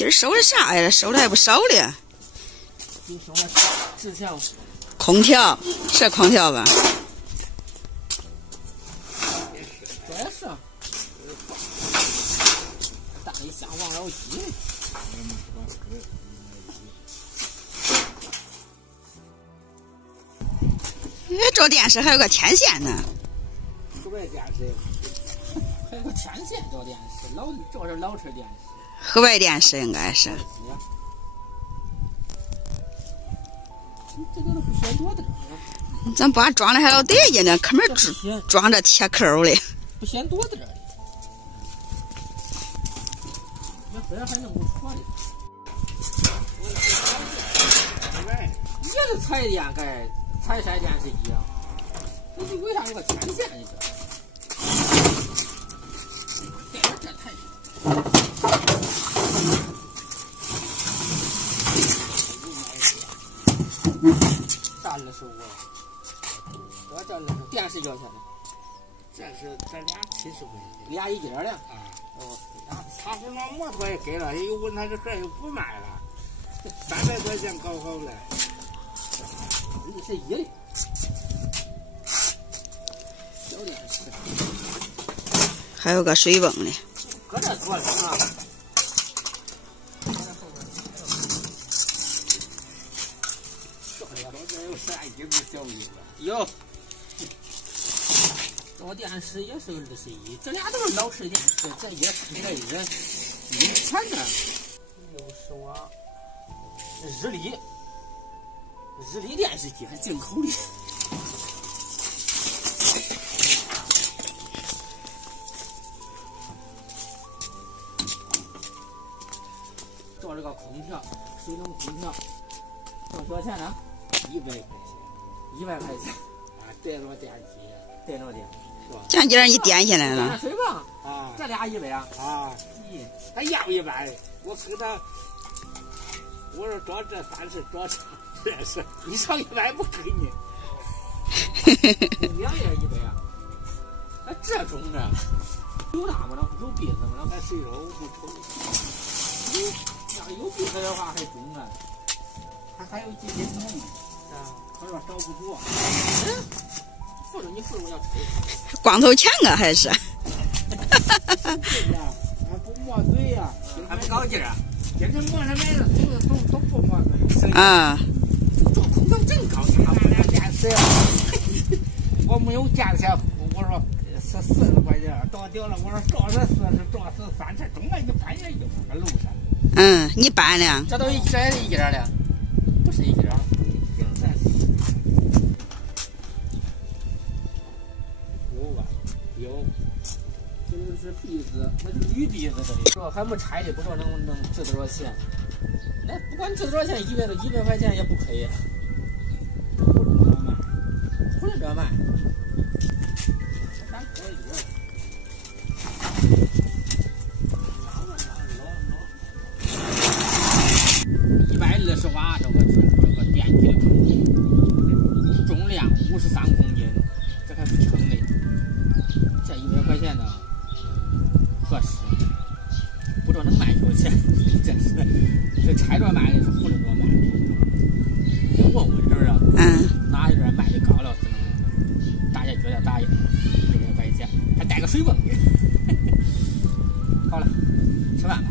今儿收的啥呀？收的还不少嘞。今收了10条。空调是空调吧？这也是。大一箱王老吉。哎，这电视还有个天线呢。河北电视。还有个天线这电视，这是老式电视。河北电视应该是。这个都不嫌多的。咱把装的还要得劲呢，可没装着铁扣的。不嫌多的这里。那这还弄不出来。也是彩电该彩色电视机啊。这是为啥有个天线呢？这太占了15万，这占了电视多少钱呢？这是这俩70块钱，俩1斤的。啊。哦，他说那摩托也给了，又问他这个又不卖了，300块钱搞好了。这是1的。小电视。还有个水泵的。搁这坐着啊。这有3斤的小鱼吧？有。这电视也是个21，这俩都是老式电视，这也看起来是以前的60瓦日立电视机，还进口的。做这个空调，水冷空调，多少钱呢？100块钱。100块钱。啊，电脑电机。电脑电。前几天一点下来了。水泵啊，这俩100啊。啊，他要100，我跟他，我说装这30，装这是，你上100不给你。2页100啊。那这种的，有那么的，有鼻子吗？那谁说我不抽？要是有鼻子的话还中呢，还有几斤重啊？他说找不着。扶着你扶着我要抽。光头强啊还是？不抹嘴呀，还不高劲啊！今天抹上来了，都不抹嘴。啊。这空调真高兴啊！俺俩电视，我没有价钱，我说是40块钱，到掉了，我说照是40，照是3，这中间你搬也有个路上。嗯，你搬的？这都这是1斤的，不是1斤。有吧？有。这就是鼻子，那是铝鼻子这里。说还没拆的，不知道能值多少钱。那不管值多少钱，100块钱也不可以。不能这卖。咱可以。120瓦，这个电机的，重量53公斤，这还不称的。这100块钱呢，合适，不知道能卖多少钱。这拆着卖的是糊着卖的，得问问是不是？嗯。哪一点卖的高了，可能大家觉得大100块钱，还带个水泵的。好了，吃饭吧。